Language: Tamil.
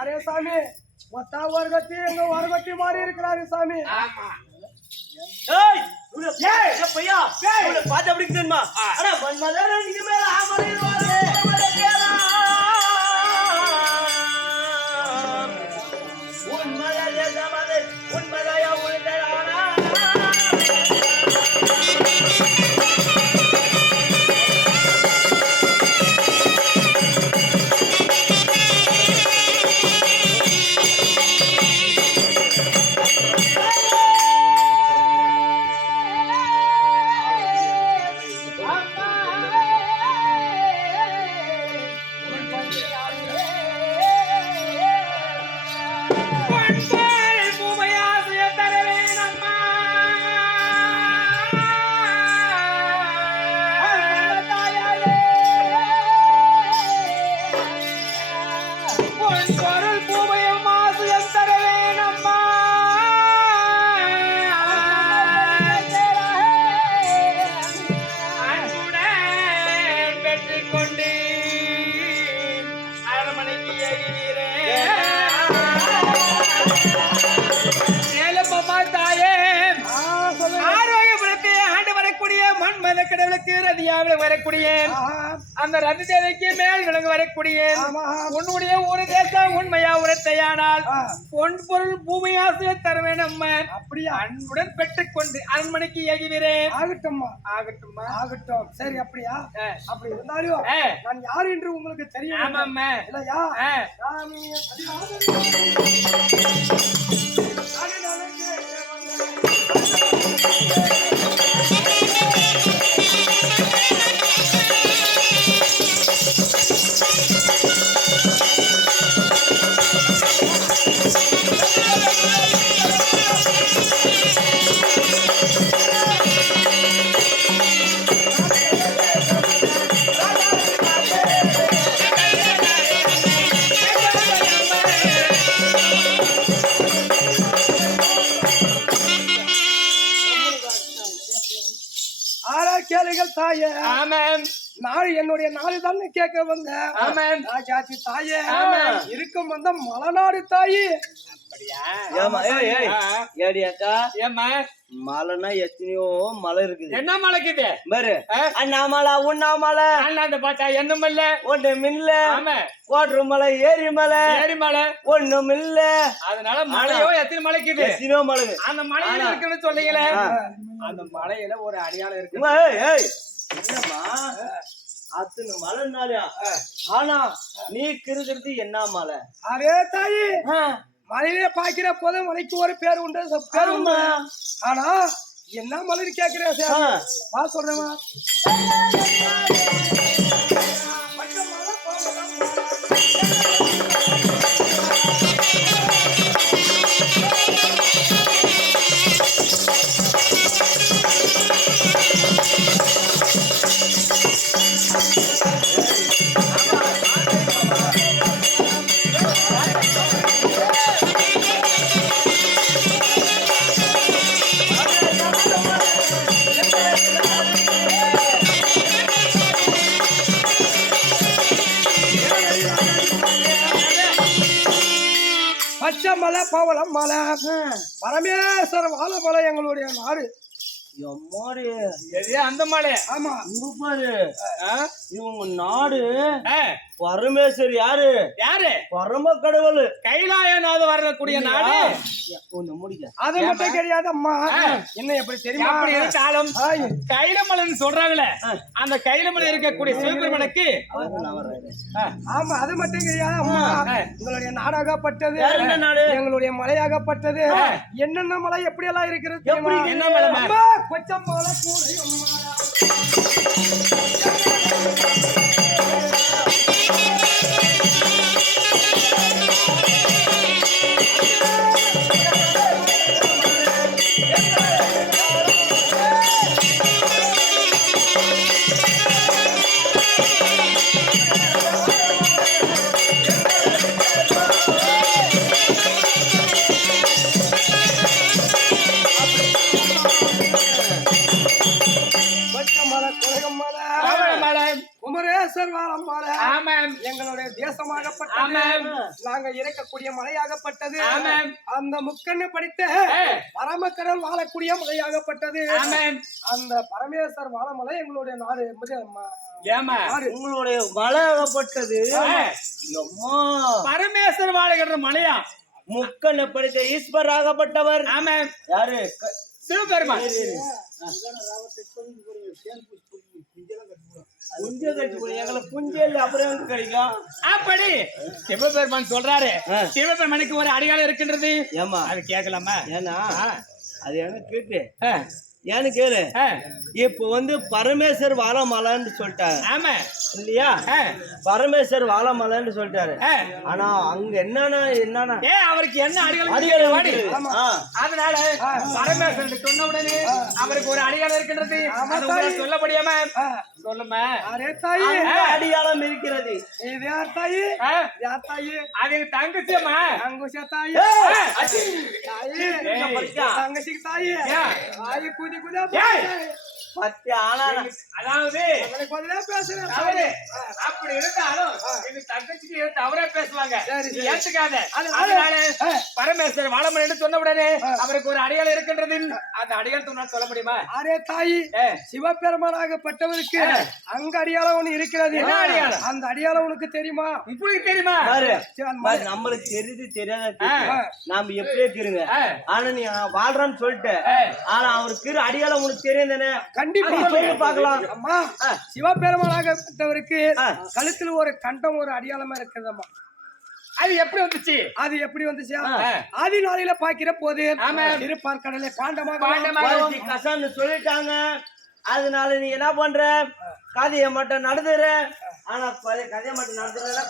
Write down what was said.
அரே சாமி ஒத்தா வரகத்தி எங்க வரகத்தி மாறி இருக்கிறாரு சாமி. ஆமா. ஏய் ஏய் பையா இவள பாத்து அப்படி தெரியுமா? அட மன்மதரே நீங்க மேல ஆமலையில வாரே கேளா. உன்மலையே ஜமாதே உன்மலையா உன்தரானா. வரக்கூடிய அந்த ரத்த தேவைக்கு மேல் விளங்க வரக்கூடிய உன்னுடைய ஒரு தேசம் உண்மையா உரத்தையானால் பொன் பொருள் பூமியாசிய தருவேன் நம்ம அப்படியே அன்புடன் பெற்றுக்கொண்டு அரண்மனைக்கு ஏகுகிறேன். ஆகட்டும்மா ஆகட்டும்மா ஆகட்டும். சரி அப்படியா? அப்படி இருந்தாலும் நான் யார் என்று உங்களுக்கு தெரியும். ஆமாம்மா இல்லையா? தாயே ஆமென். நாடு என்னுடைய நாடு தானே கேட்க வந்த. ஆமென். ராஜாச்சி தாயே இருக்கும் வந்த மலைநாடு தாயி. அப்படியா? ஏமா ஏய் ஏய் ஏடி அக்கா ஏமா மலைனா எத்தனையோ மலை இருக்குது. என்ன மலைக்குது பாரு? அண்ணாமலை உண்ணாமலை அண்ணாந்த பார்த்தா என்னும் இல்ல ஒண்ணும் இல்ல. ஆமா கோட்ரு மலை ஏரி மலை ஒண்ணும் இல்ல. அதனால மலையோ எத்தனை மலைக்குது? எத்தனையோ மலை. அந்த மலையில இருக்குன்னு சொன்னீங்களே அந்த மலையில ஒரு அடையாளம் இருக்கு. ஏய் என்னம்மா அத்தனை மலைனாலயா? ஆனா நீ கிருக்கிறது என்ன மலை? அரே தாயி மலையிலே பாக்கிற போது மலைக்கு ஒரு பேர் உண்டு பேர் உண்டு. ஆனா என்ன மலைன்னு கேக்குறேன் சொல்றேன். பச்சை மலை பவளம் மலை பரமேஸ்வர வாழ மலை எங்களுடைய நாடு. அந்த மலை ஆமா பாரு இவங்க நாடு. பரமேஸ்வரி யாரு? யாரு? பரம கடவுள் கைலாயநாத வரக்கூடிய நாடு. அது மட்டும் கிடையாது அம்மா. என்ன எப்படி தெரியுமா? அப்படி இருந்தாலும் கைலமலைன்னு சொல்றாங்களே அந்த கைலமலை இருக்கக்கூடிய சிவபெருமனுக்கு. ஆமா அது மட்டும் கிடையாது அம்மா. உங்களுடைய நாடாகப்பட்டது எங்களுடைய மலையாகப்பட்டது. என்னென்ன மலை எப்படி எல்லாம் இருக்கிறது? என்ன மலை? கொஞ்சம் மலை கூட மலை குலகம் மலை மலையாகப்பட்டது நாங்க இருக்கக்கூடிய மலையாகப்பட்டது அந்த முக்கண்ணு படித்த பரமக்கடல் வாழக்கூடிய மலையாகப்பட்டது அந்த பரமேஸ்வர் வாழமலை எங்களுடைய நாடு உங்களுடைய மலையாகப்பட்டது பரமேஸ்வர் வாழுகிற மலையா முக்கண்ண படித்த ஈஸ்வராகப்பட்டவர் யாரு சிவபெருமான் புஞ்ச கட்சி எங்களை புஞ்சல் அப்புறம் கிடைக்கும் அப்படி சிவபெருமான் சொல்றாரு சிவபெருமானுக்கு ஒரு அடையாளம் இருக்கின்றது ஏமா அது கேட்கலாமா ஏன்னா அது என்ன கேட்டு ஏன்னு கேளு இப்ப பரமேஸ்வர் வாழமலைன்னு சொல்லிட்டாரு ஆமா இல்லையா பரமேஸ்வர் வாழமலைன்னு சொல்லிட்டாரு ஆனா அங்க என்னன்னா அவருக்கு என்ன அடையாளம் அதனால பரமேஸ்வரன் சொன்ன உடனே அவருக்கு ஒரு அடையாளம் இருக்கின்றது சொல்ல முடியாம சொல்லுமா அடையாளம் இருக்கிறது இது யார் தாயி யார் தாயி அது தங்கச்சியம்மா தங்கச்சி தாயி தங்கச்சிக்கு தாயி தாயி குதி அதாவது அப்படி இருந்தாலும் எங்க தங்கச்சிக்கு தவறா பேசுவாங்க ஏத்துக்காத அதனால பரமேஸ்வரர் வாழமலை சொன்ன உடனே அவருக்கு ஒரு அடையாளம் இருக்கின்றது அந்த அடையாளத்தை சொல்ல முடியுமா அரே தாயி சிவபெருமானாகப்பட்டவருக்கு அங்க அடையாளம் ஒண்ணு இருக்கிறது என்ன அடையாளம் அந்த அடையாளம் உனக்கு தெரியுமா உங்களுக்கு தெரியுமா நம்மளுக்கு தெரியுது தெரியாத நாம எப்படி இருக்கிறீங்க ஆனா நீ வாழ்றான்னு சொல்லிட்டு ஆனா அவருக்கு அடையாளம் உனக்கு தெரியும் தானே கண்டிப்பா சொல்லி பார்க்கலாம் அம்மா சிவபெருமானாகப்பட்டவருக்கு கழுத்துல ஒரு கண்டம் ஒரு அடையாளமா இருக்குதம்மா அது எப்படி வந்துச்சு ஆதி நாளையில பாக்கிற போது திருப்பார்கடலை பாண்டமாக கசான்னு சொல்லிட்டாங்க அதனால நீ என்ன பண்ற கதையை மட்டும் நடந்துற ஆனா கதையை மட்டும் நடந்துனா